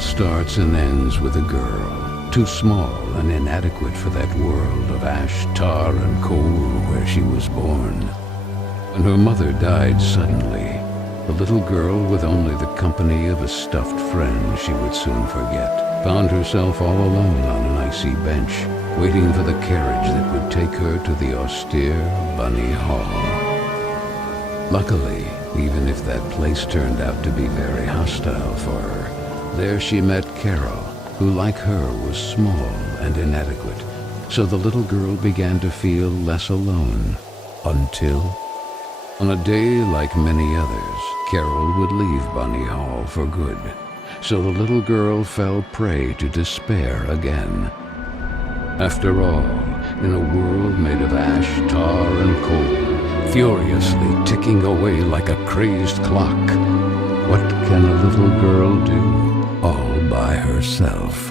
starts and ends with a girl, too small and inadequate for that world of ash, tar, and coal where she was born. When her mother died suddenly, the little girl, with only the company of a stuffed friend she would soon forget, found herself all alone on an icy bench, waiting for the carriage that would take her to the austere Bunny Hall. Luckily, even if that place turned out to be very hostile for her, there she met Carol, who like her was small and inadequate, so the little girl began to feel less alone, until, on a day like many others, Carol would leave Bunny Hall for good, so the little girl fell prey to despair again. After all, in a world made of ash, tar, and coal, furiously ticking away like a crazed clock, what can a little girl do all by herself?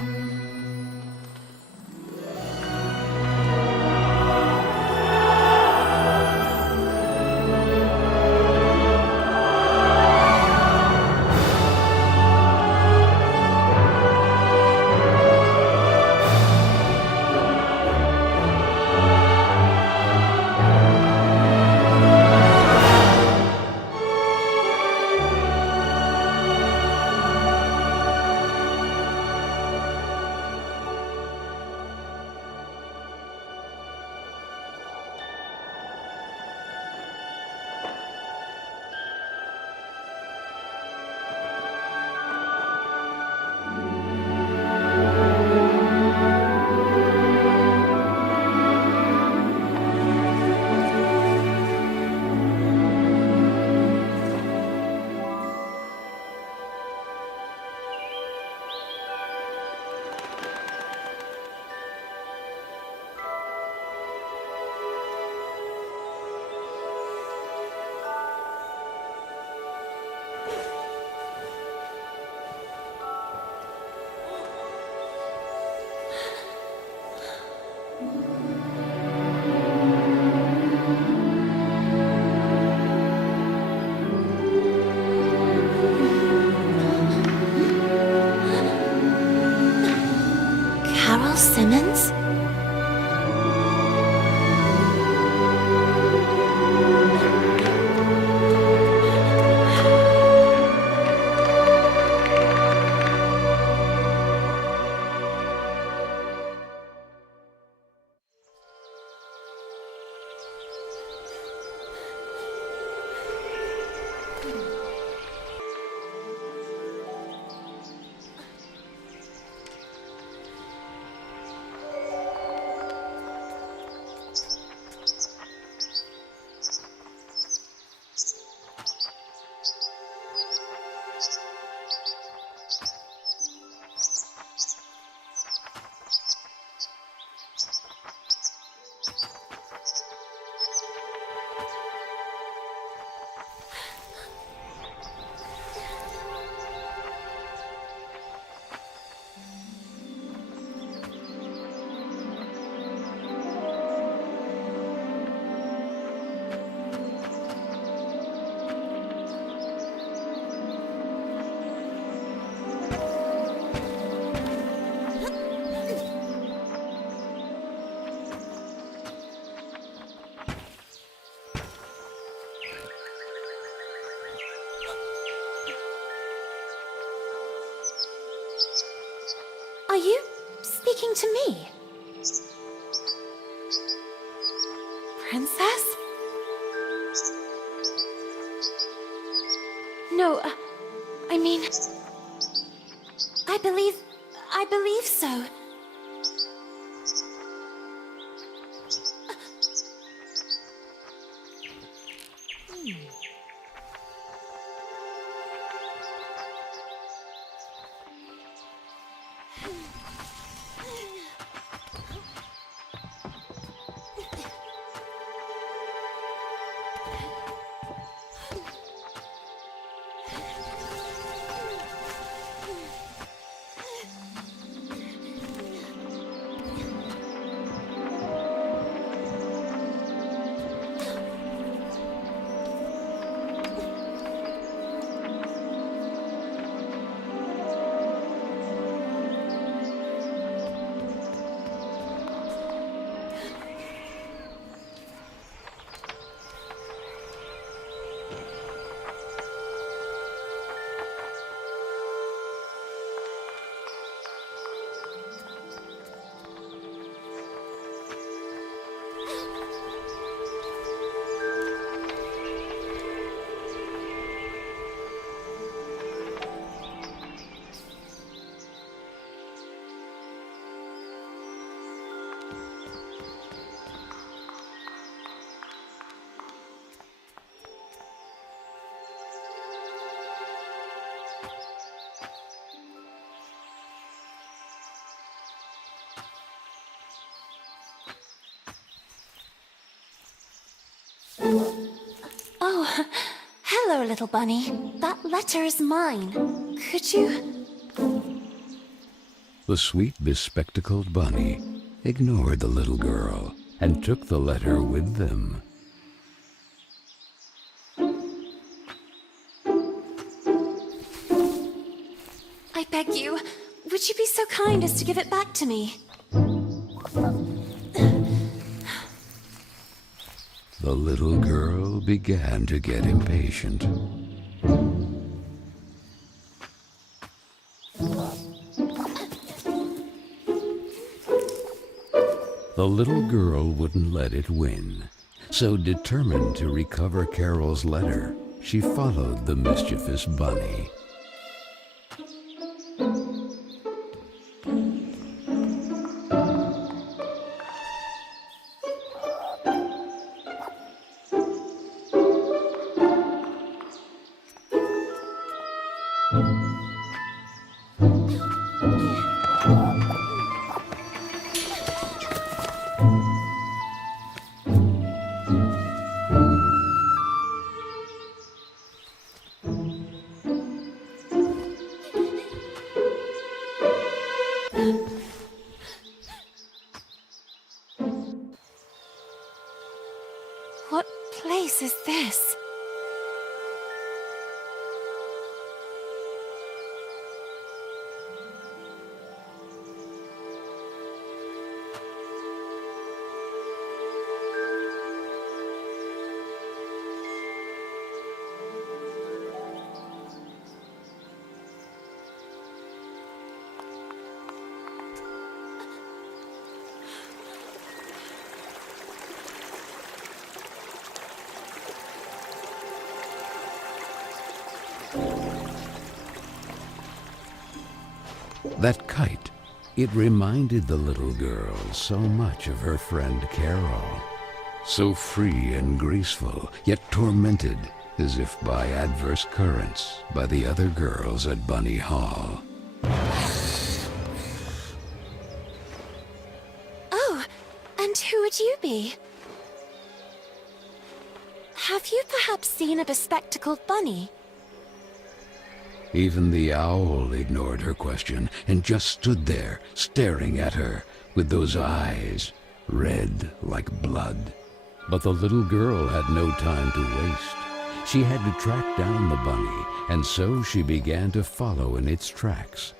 Carol Simmons? Are you speaking to me? Princess? No, I mean... I believe so. go, little bunny. That letter is mine. Could you? The sweet, bespectacled bunny ignored the little girl and took the letter with them. I beg you, would you be so kind as to give it back to me? The little girl began to get impatient. The little girl wouldn't let it win, so determined to recover Carol's letter, she followed the mischievous bunny. What place is this? That kite, it reminded the little girl so much of her friend Carol. So free and graceful, yet tormented, as if by adverse currents, by the other girls at Bunny Hall. Oh, and who would you be? Have you perhaps seen a bespectacled bunny? Even the owl ignored her question and just stood there, staring at her, with those eyes, red like blood. But the little girl had no time to waste. She had to track down the bunny, and so she began to follow in its tracks.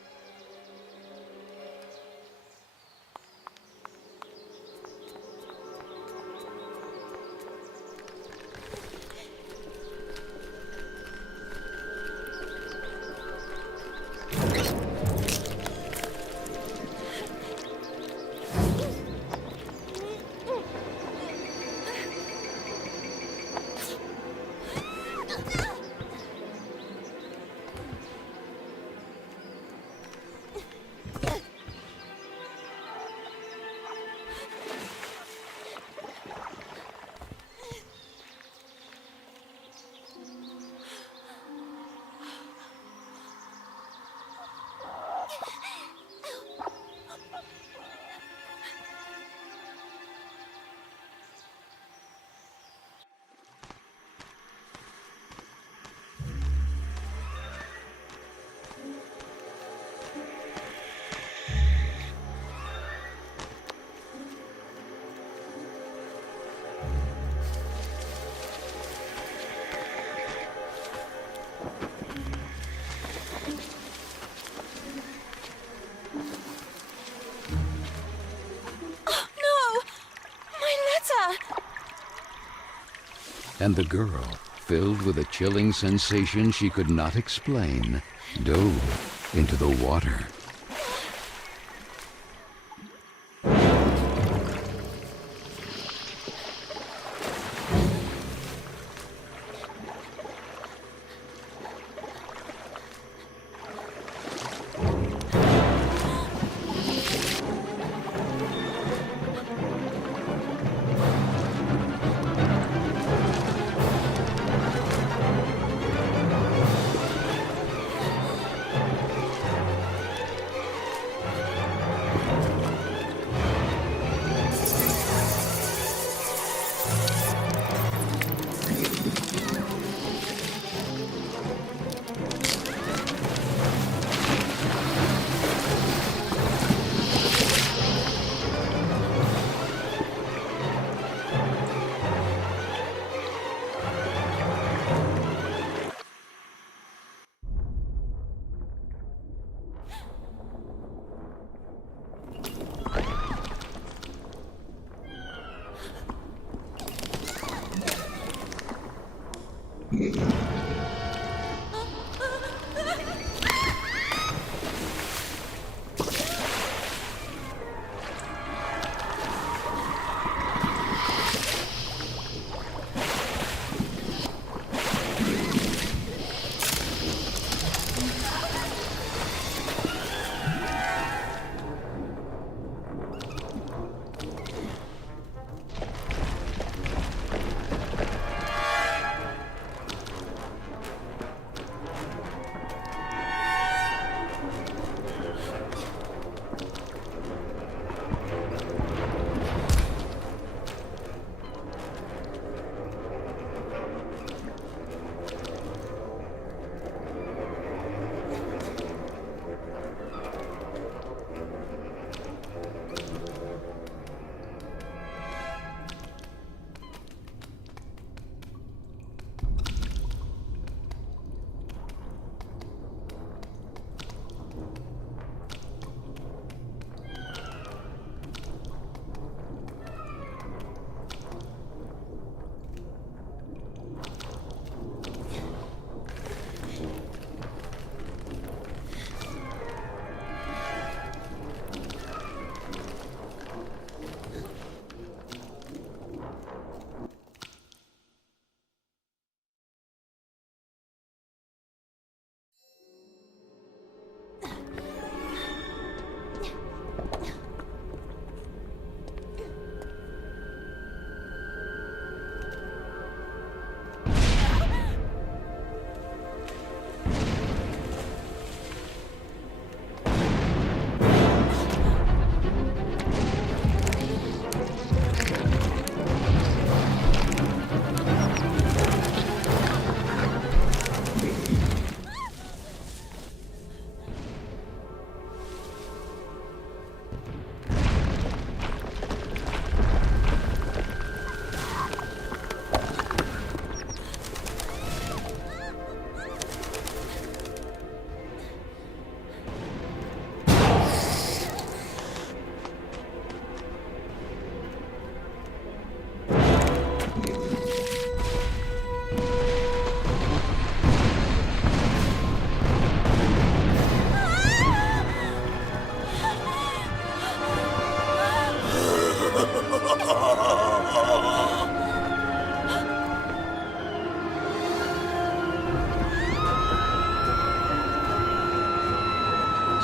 And the girl, filled with a chilling sensation she could not explain, dove into the water.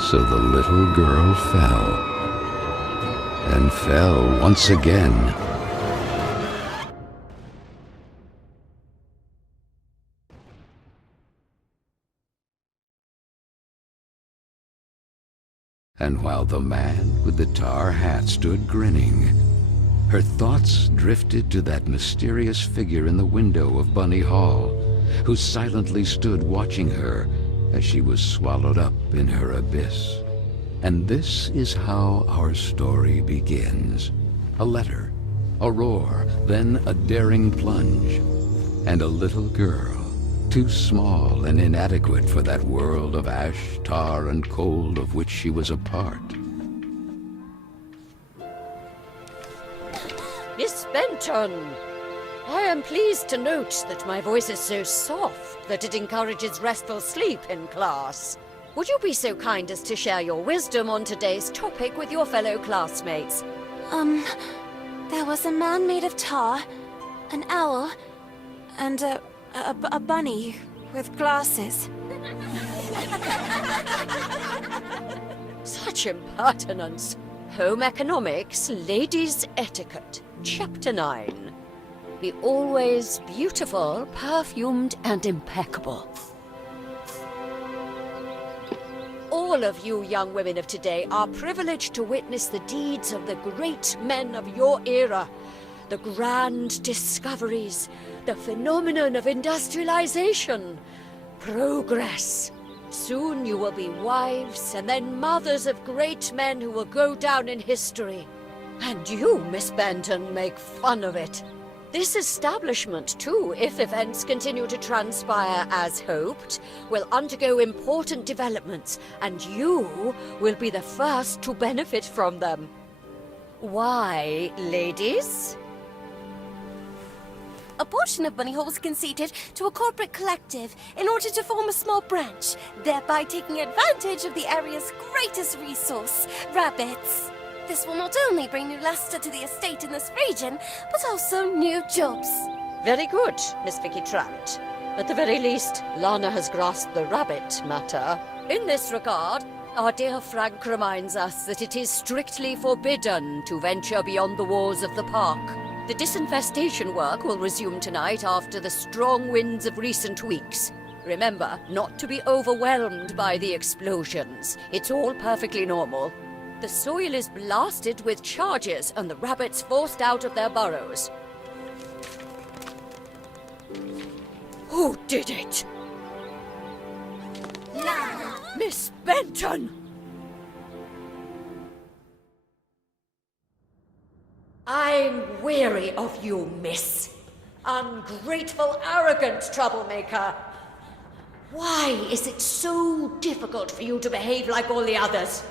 So the little girl fell, and fell once again. And while the man with the tar hat stood grinning, her thoughts drifted to that mysterious figure in the window of Bunny Hall, who silently stood watching her as she was swallowed up in her abyss. And this is how our story begins. A letter, a roar, then a daring plunge, and a little girl, too small and inadequate for that world of ash, tar, and cold of which she was a part. Miss Benton! I am pleased to note that my voice is so soft that it encourages restful sleep in class. Would you be so kind as to share your wisdom on today's topic with your fellow classmates? There was a man made of tar, an owl, and a bunny with glasses. Such impertinence. Home Economics, Ladies' Etiquette, Chapter 9. Be always beautiful, perfumed, and impeccable. All of you young women of today are privileged to witness the deeds of the great men of your era. The grand discoveries, the phenomenon of industrialization, progress. Soon you will be wives and then mothers of great men who will go down in history. And you, Miss Benton, make fun of it. This establishment, too, if events continue to transpire as hoped, will undergo important developments, and you will be the first to benefit from them. Why, ladies? A portion of Bunny Hole was conceded to a corporate collective in order to form a small branch, thereby taking advantage of the area's greatest resource, rabbits. This will not only bring new luster to the estate in this region, but also new jobs. Very good, Miss Vicky Trant. At the very least, Lana has grasped the rabbit matter. In this regard, our dear Frank reminds us that it is strictly forbidden to venture beyond the walls of the park. The disinfestation work will resume tonight after the strong winds of recent weeks. Remember, not to be overwhelmed by the explosions. It's all perfectly normal. The soil is blasted with charges and the rabbits forced out of their burrows. Who did it? Miss Benton! I'm weary of you, miss. Ungrateful, arrogant troublemaker. Why is it so difficult for you to behave like all the others?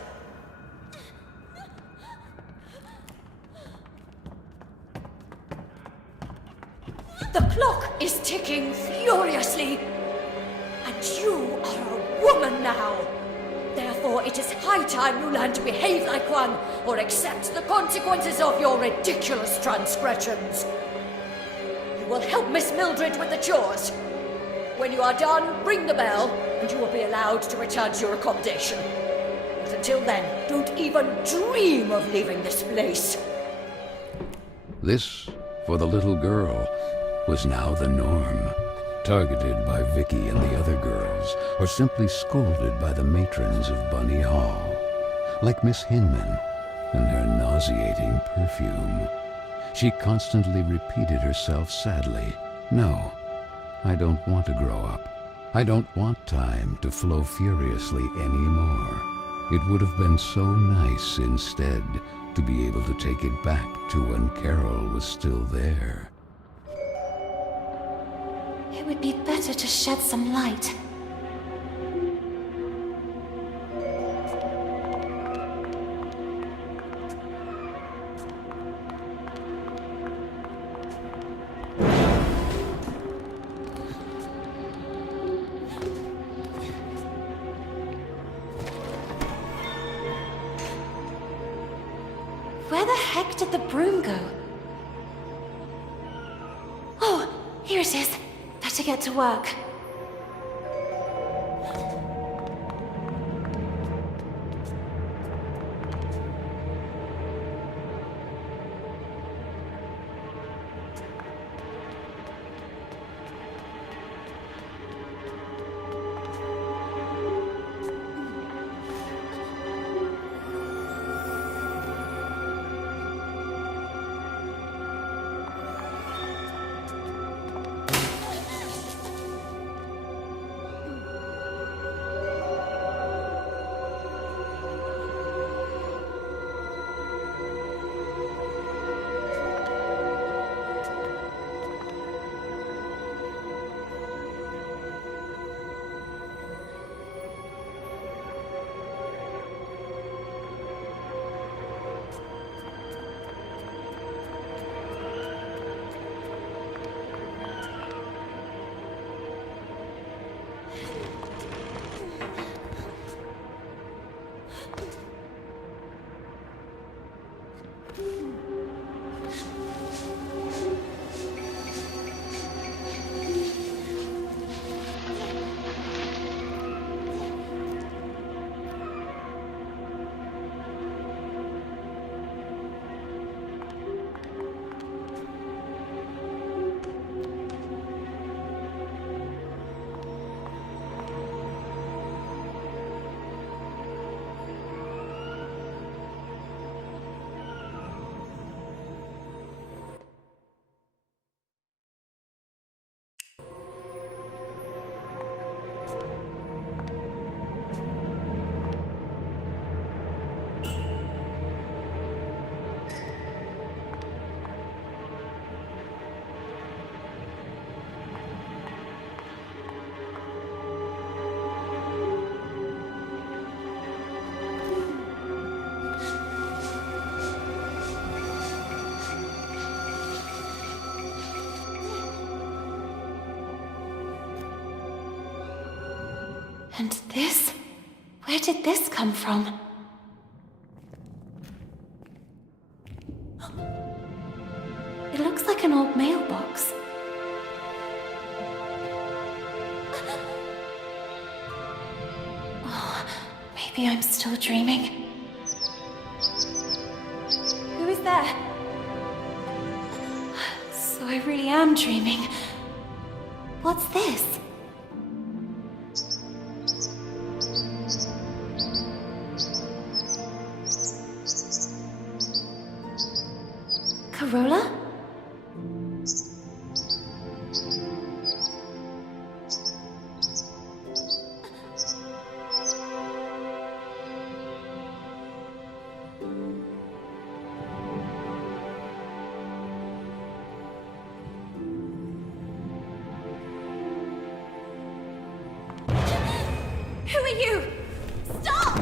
The clock is ticking furiously. And you are a woman now. Therefore, it is high time you learn to behave like one, or accept the consequences of your ridiculous transgressions. You will help Miss Mildred with the chores. When you are done, ring the bell, and you will be allowed to return to your accommodation. But until then, don't even dream of leaving this place. This, for the little girl, was now the norm. Targeted by Vicky and the other girls, or simply scolded by the matrons of Bunny Hall. Like Miss Hinman and her nauseating perfume. She constantly repeated herself sadly, "No, I don't want to grow up. I don't want time to flow furiously anymore. It would have been so nice instead to be able to take it back to when Carol was still there." It would be better to shed some light. Where the heck did the broom go? Oh, here it is. Better get to work. And this? Where did this come from? It looks like an old mailbox. Oh, maybe I'm still dreaming. Who is there? So I really am dreaming. What's this? Corolla? Who are you? Stop!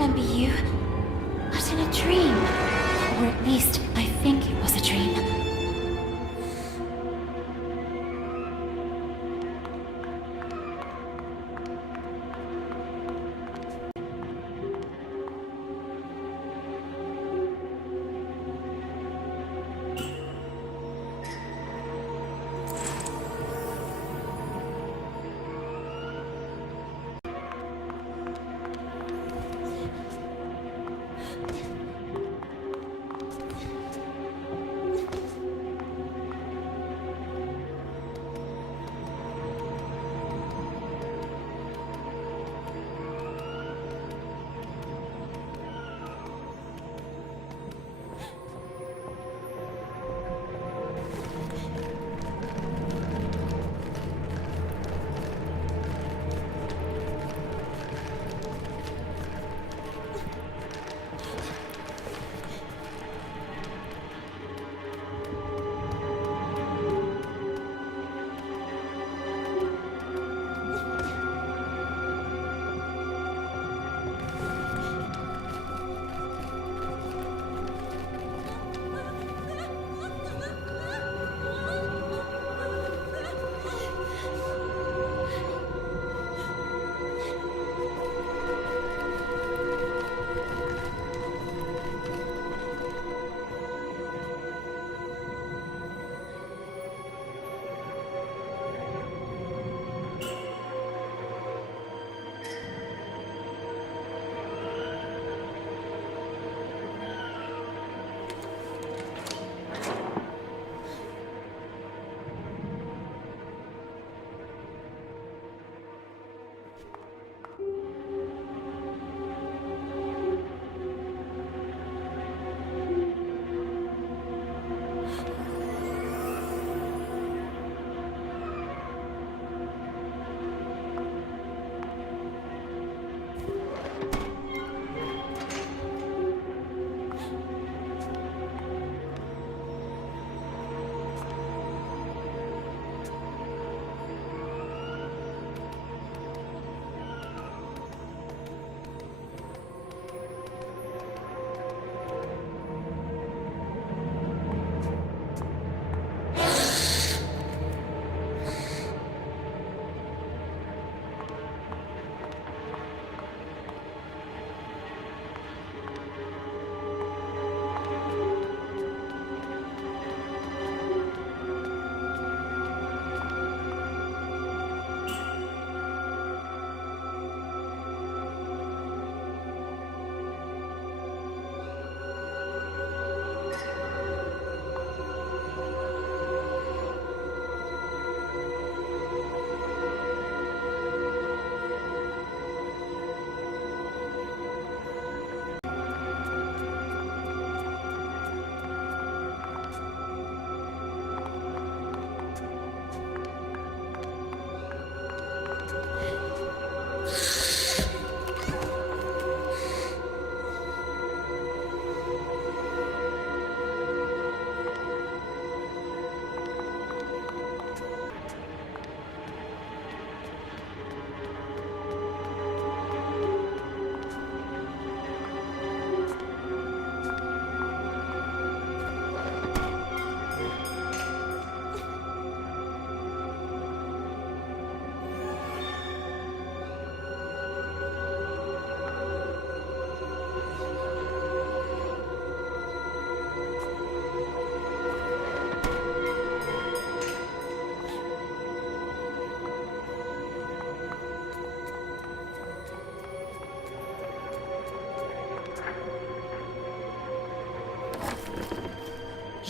remember you, but in a dream. Or at least, I think it was a dream.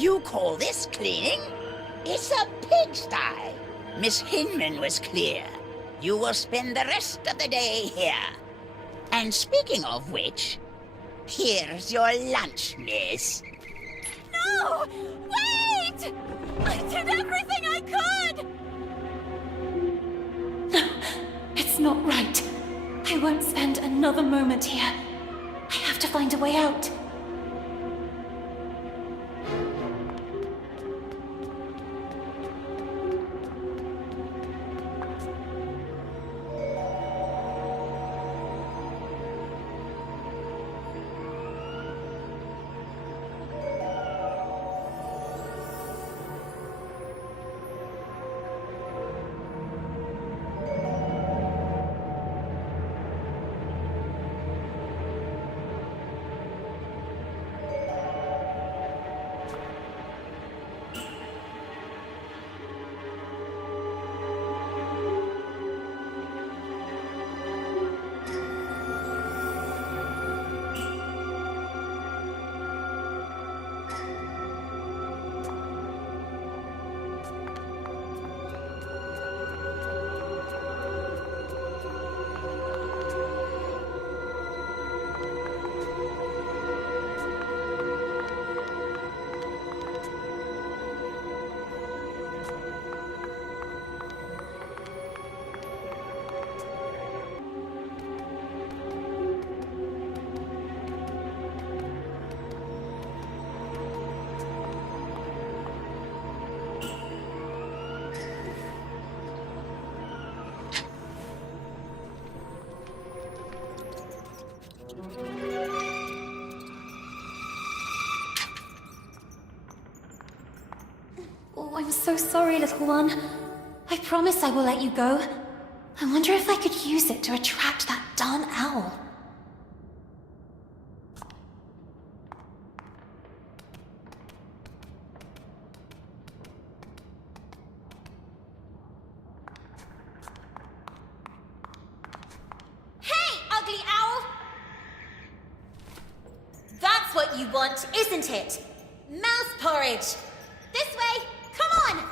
You call this cleaning? It's a pigsty. Miss Hinman was clear. You will spend the rest of the day here. And speaking of which, here's your lunch, miss. No! Wait! I did everything I could! It's not right. I won't spend another moment here. I have to find a way out. Oh, I'm so sorry, little one. I promise I will let you go. I wonder if I could use it to attract that darn owl. Hey, ugly owl! That's what you want, isn't it? Mouse porridge! This way! Come on!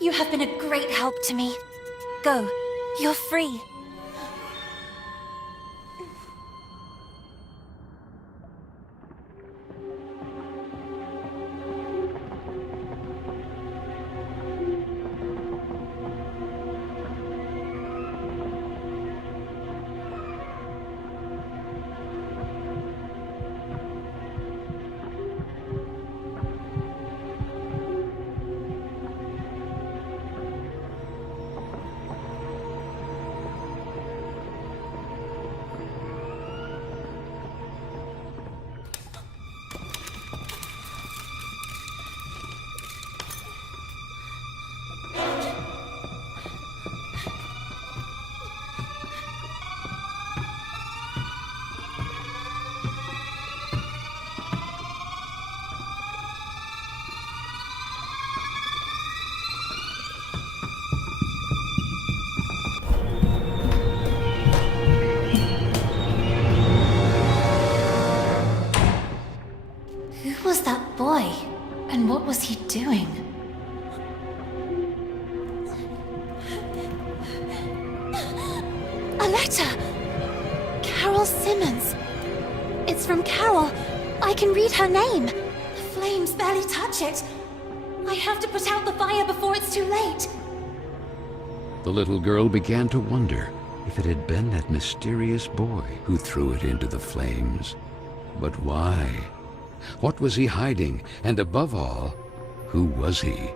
You have been a great help to me. Go. You're free. Who was that boy? And what was he doing? A letter! Carol Simmons. It's from Carol. I can read her name. The flames barely touch it. I have to put out the fire before it's too late. The little girl began to wonder if it had been that mysterious boy who threw it into the flames. But why? What was he hiding? And above all, who was he?